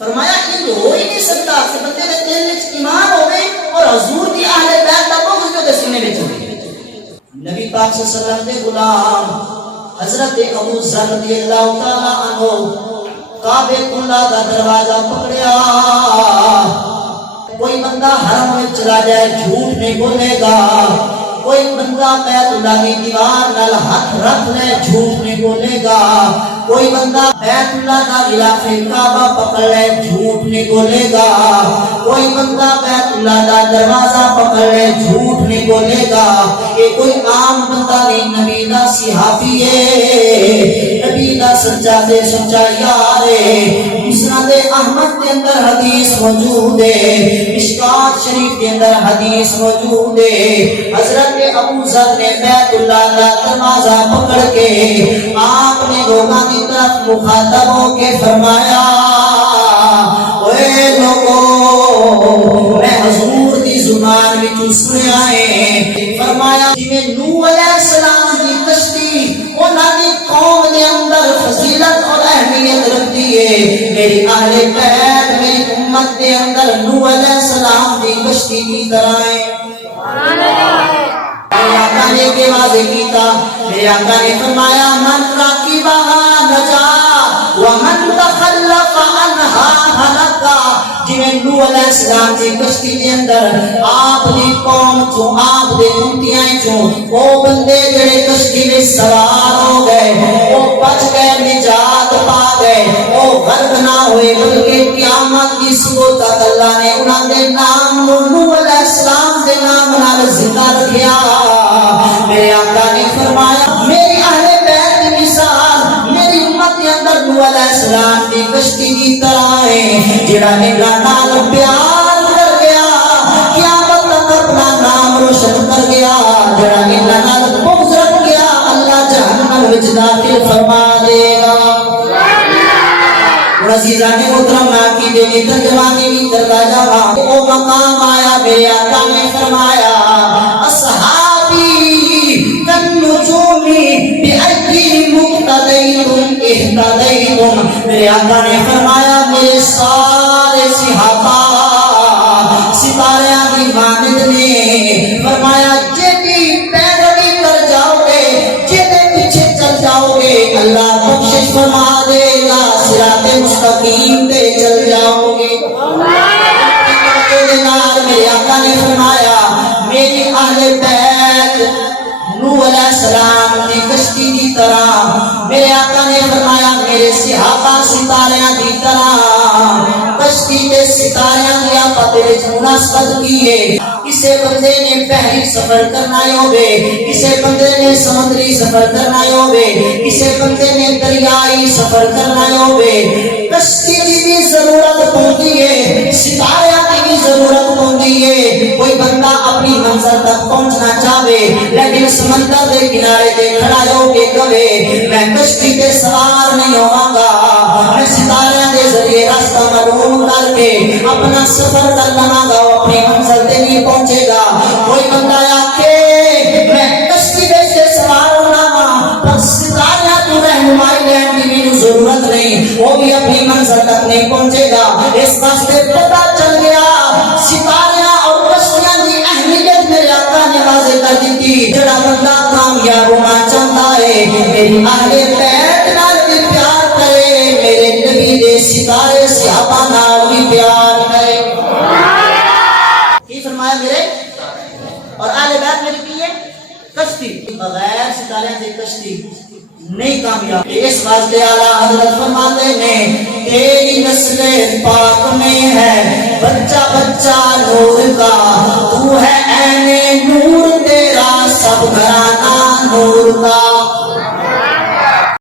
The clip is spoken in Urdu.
فرمایا یہ ہو ہی نہیں سکتا کہ بندے دے دل وچ ایمان ہوے اور حضور دی اہل بیت دا بغض جو دے سینے وچ ہوے۔ نبی پاک صلی اللہ علیہ وسلم دے غلام حضرت ابو ذر رضی اللہ تعالی عنہ کعبے اللہ دا دروازہ پکڑیا، کوئی بندہ حرم میں چلا جائے جھوٹ نہیں بولے گا، کوئی بندہ بیت اللہ کی دیوار نال ہاتھ رکھ لے جھوٹ نہیں بولے گا، کوئی بندہ بیت اللہ کا غلاف کعبہ پکڑ لے جھوٹ نہیں بولے گا، کوئی بندہ بیت اللہ کا دروازہ پکڑ لے جھوٹ نہیں بولے گا۔ یہ کوئی عام بندہ نہیں، نبی دا صحابی ہے، نبی دا سچا دے سچا یار ہے۔ مسند احمد کے اندر حدیث موجود ہے، مشکات شریف کے اندر حدیث موجود ہے، حضرت ابو ذر نے بیت اللہ کا دروازہ پکڑ کے آپ نے لوگوں کی طرف مخاطب ہو کے فرمایا، اے لوگو میں حضور دی زبان وچ سنیا ہے، فرمایا جویں نوح علیہ السلام دی کشتی انہاں دی قوم دے اندر فضیلت اور اہمیت رکھتی ہے، میری اہل بیت میری امت دے اندر نوح علیہ السلام دی کشتی کی طرح ہے۔ سبحان اللہ۔ میرے آقا نے کے واضح کیتا، میرے آقا نے فرمایا من راکبہا نجا ومن تخلف عنہا ہلکا۔ جویں نوح علیہ السلام دی کشتی دے اندر آپ دی قوم چوں آپ دے امتیاں چوں وہ بندے جڑے کشتی میں سوار ہو گئے وہ بچ گئے، نجات پا گئے، وہ غرق نہ ہوئے، بلکہ قیامت کی صبح تک اللہ نے انہاں دے نام نوح علیہ السلام دے نام نال زندہ رکھیا۔ میرے آقا نے فرمایا میری اہل بیت کی مثال میری امت کے اندر نوح علیہ السلام کی کشتی کی طرح ہے، جڑا انہاں نال پیار کر گیا قیامت تک اپنا نام روشن کر گیا، جڑا انہاں نال بغض رکھ گیا اللہ جہنم وچ داخل فرما دے گا۔ عزیزان محترم کی دینی ترجمانی بھی کرتا جاوا، وہ مقام آیا میرے آقا نے فرمایا اصحابی کالنجوم بأی مقتدیتم اہتدیتم۔ میرے آقا نے فرمایا میرے سارے صحابہ ستاریاں کی مانند نے، فرمایا جیدی پیروی کر جاؤ گے جیدے پیچھے چل جاؤ گے اللہ بخشش فرما دے گا، صراط مستقیم پہ چل جاؤ گے۔ میرے آقا نے فرمایا میری اہل بیت نوح علیہ السلام کی کشتی کی طرح، میرے آقا نے فرمایا میرے صحابہ ستاریاں کی طرح، کشتی کے ستاریاں کی آپت وچ مناسبت کی ہے۔ کسے بندے نے بحری سفر کرنا ہوگے، کسے بندے نے سمندری سفر کرنا ہوگے، کسے بندے نے دریائی سفر کرنا ہوگے، کشتی کی بھی ضرورت پڑتی ہے، ستاریاں کی بھی ضرورت پڑتی ہے۔ کوئی بندہ اپنی منزل تک پہنچنا چاہے لیکن سمندر دے کنارے تے کھڑا ہو کے کہے میں کشتی تے سوار نہیں ہوواں گا، میں ستاریاں دے ذریعے راستہ معلوم کر کے اپنا سفر کر لواں گا، اپنی منزل تے نہیں پہنچے گا۔ کوئی بندہ آکے میں کشتی تے سوار ہونا وا پر ستاریاں تو رہنمائی لین کی بھی ضرورت نہیں، وہ بھی اپنی منزل تک نہیں پہنچے گا۔ اس واسطے پتہ چل گیا ستاریاں اور کشتیاں کی اہمیت میرے آقا نے واضح کر دی۔ جڑا بندہ کامیاب ہونا چاہتا ہے میری اہل بیت نال بھی پیار کرے، میرے نبی دے ستارے صحابہ نال بھی پیار کرے۔ کی فرمایا میرے اور اہل بیت میری کی ہے کشتی، بغیر ستارے سے کشتی نہیں کامیاب۔ اس واسطے اعلیٰ حضرت فرماتے ہیں تیری نسل پاک میں ہے بچہ بچہ نور کا،